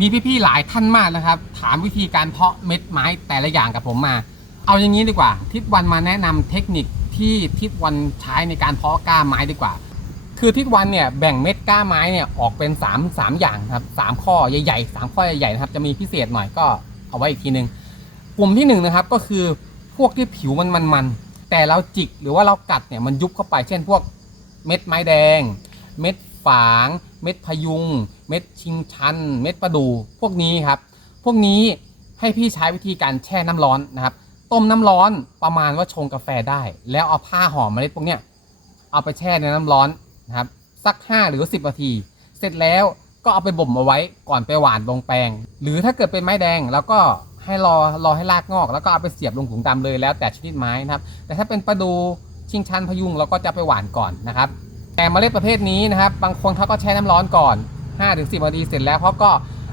มีพี่ๆหลายท่านมากนะครับ ถามวิธีการเพาะเม็ดไม้แต่ละอย่างกับผมมา เอาอย่างนี้ดีกว่า ทิศวันมาแนะนำเทคนิคที่ทิศวันใช้ในการเพาะก้าไม้ดีกว่า คือทิศวันเนี่ยแบ่งเม็ดก้าไม้เนี่ยออกเป็น3 3อย่างครับสามข้อใหญ่ๆสามข้อใหญ่ๆนะครับจะมีพิเศษหน่อยก็เอาไว้อีกทีนึงกลุ่มที่หนึ่งนะครับก็คือพวกที่ผิวมันมันๆแต่เราจิกหรือว่าเรากัดเนี่ยมันยุบเข้าไปเช่นพวกเม็ดไม้แดง เม็ด ฝาง เม็ดพยุง เม็ดชิงชัน เม็ดประดูพวกนี้ครับ พวกนี้ให้พี่ใช้วิธีการแช่น้ำร้อนนะครับ ต้มน้ำร้อนประมาณว่าชงกาแฟได้ แล้วเอาผ้าห่อเมล็ดพวกเนี้ยเอาไปแช่ในน้ำร้อนนะครับสัก 5 หรือ 10นาที เสร็จแล้วก็เอาไปบ่มเอาไว้ก่อนไปหว่านลงแปลง หรือถ้าเกิดเป็นไม้แดงแล้วก็ให้รอรอให้รากงอก แล้วก็เอาไปเสียบลงถุงดำเลยแล้วแต่ชนิดไม้นะครับ แต่ถ้าเป็นประดูชิงชันพยุงเราก็จะไปหว่านก่อนนะครับ แต่เมล็ดประเภทนี้นะครับ บางคนเขาก็แช่น้ำร้อนก่อน 5-10นาทีเสร็จแล้วเขาก็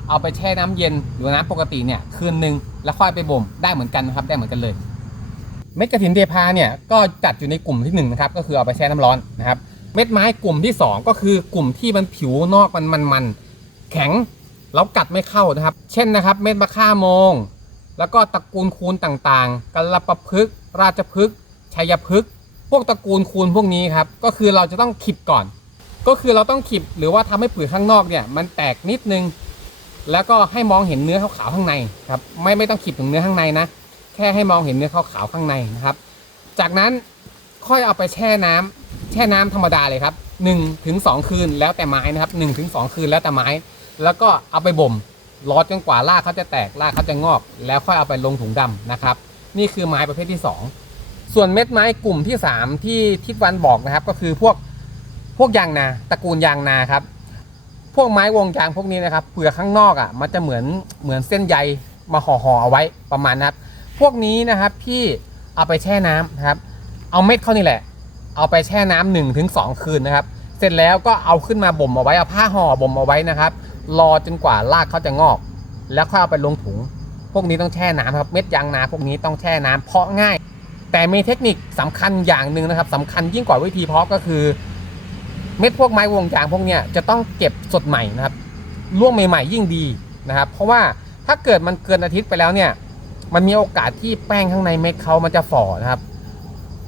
เอาไปแช่น้ำเย็นหรือน้ำปกติเนี่ยคืนหนึ่งแล้วค่อยไปบ่มได้เหมือนกันนะครับ ได้เหมือนกันเลย เม็ดกระถินเทพาเนี่ยก็จัดอยู่ในกลุ่มที่หนึ่งนะครับก็คือเอาไปแช่น้ำร้อนนะครับ เม็ดไม้กลุ่มที่สองก็คือกลุ่มที่มันผิวนอกมันมันมันแข็งแล้วกัดไม่เข้านะครับ เช่นนะครับ เม็ดมะข่าโมง แล้วก็ตระกูลคูณต่างๆกัลปะพฤกษ์ราชพฤกษ์ชัยพฤกษ วกตระกูลคูณพวกนี้ครับก็คือเราจะต้องขีดก่อน ก็คือเราต้องขีดหรือว่าทำให้ผืนข้างนอกเนี่ยมันแตกนิดนึง แล้วก็ให้มองเห็นเนื้อขาวๆข้างในครับไม่ไม่ต้องขีดถึงเนื้อข้างในนะแค่ให้มองเห็นเนื้อขาวๆข้างในนะครับ จากนั้นค่อยเอาไปแช่น้ำแช่น้ำธรรมดาเลยครับ1ถึง2คืนแล้วแต่ไม้นะครับ1ถึง2คืนแล้วแต่ไม้ แล้วก็เอาไปบ่มรอจนกว่ารากเขาจะแตกรากเขาจะงอก แล้วค่อยเอาไปลงถุงดำนะครับ นี่คือไม้ประเภทที่ 2 ส่วนเม็ดไม้กลุ่มที่ 3 ที่ทิศวันบอกนะครับ ก็คือพวกพวกยางนาตระกูลยางนาครับ พวกไม้วงยางพวกนี้นะครับเปลือกข้างนอกอะมันจะเหมือนเหมือนเส้นใยมาห่อๆเอาไว้ประมาณนะครับ พวกนี้นะครับพี่เอาไปแช่น้ำนะครับ เอาเม็ดเขานี่แหละ เอาไปแช่น้ำหนึ่งถึงสองคืนนะครับ เสร็จแล้วก็เอาขึ้นมาบ่มเอาไว้เอาผ้าห่อบ่มเอาไว้นะครับ รอจนกว่ารากเขาจะงอก แล้วค่อยเอาไปลงถุง พวกนี้ต้องแช่น้ำครับ เม็ดยางนาพวกนี้ต้องแช่น้ำเพาะง่าย แต่มีเทคนิคสำคัญอย่างหนึ่งนะครับสำคัญยิ่งกว่าวิธีเพาะก็คือ เม็ดพวกไม้วงยางพวกเนี้ยจะต้องเก็บสดใหม่นะครับร่วงใหม่ๆยิ่งดีนะครับ เพราะว่าถ้าเกิดมันเกินอาทิตย์ไปแล้วเนี่ย มันมีโอกาสที่แป้งข้างในเม็ดเขามันจะฝ่อนะครับ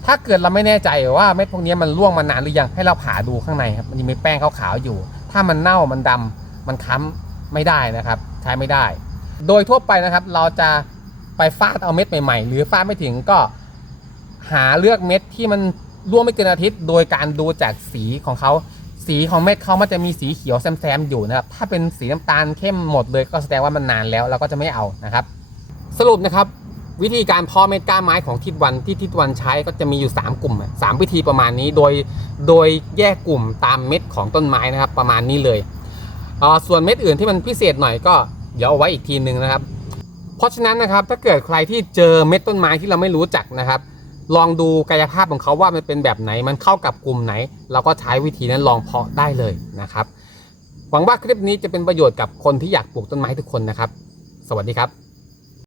ถ้าเกิดเราไม่แน่ใจว่าเม็ดพวกนี้มันร่วงมานานหรือยังให้เราผ่าดูข้างในครับมันจะมีแป้งขาวๆอยู่ ถ้ามันเน่ามันดำมันค้ำไม่ได้นะครับ ใช้ไม่ได้ โดยทั่วไปนะครับเราจะไปฟาดเอาเม็ดใหม่ๆ หรือฟาดไม่ถึงก็ หาเลือกเม็ดที่มันร่วงไม่เกินอาทิตย์ โดยการดูจากสีของเขาสีของเม็ดเขามันจะมีสีเขียวแซมๆอยู่นะครับถ้าเป็นสีน้ำตาลเข้มหมดเลยก็แสดงว่ามันนานแล้วเราก็จะไม่เอานะครับ สรุปนะครับ วิธีการเพาะเม็ดก้าไม้ของทิศวันที่ทิศวันใช้ก็จะมีอยู่ 3 กลุ่มอะสามวิธีประมาณนี้โดยโดยแยกกลุ่มตามเม็ดของต้นไม้นะครับ ประมาณนี้เลยอ่าส่วนเม็ดอื่นที่มันพิเศษหน่อยก็เดี๋ยวเอาไว้อีกทีนึงนะครับ เพราะฉะนั้นนะครับถ้าเกิดใครที่เจอเม็ดต้นไม้ที่เราไม่รู้จักนะครับ ลองดูกายภาพของเขาว่ามันเป็นแบบไหน มันเข้ากับกลุ่มไหน เราก็ใช้วิธีนั้นลองเพาะได้เลยนะครับ หวังว่าคลิปนี้จะเป็นประโยชน์กับคนที่อยากปลูกต้นไม้ทุกคนนะครับ สวัสดีครับ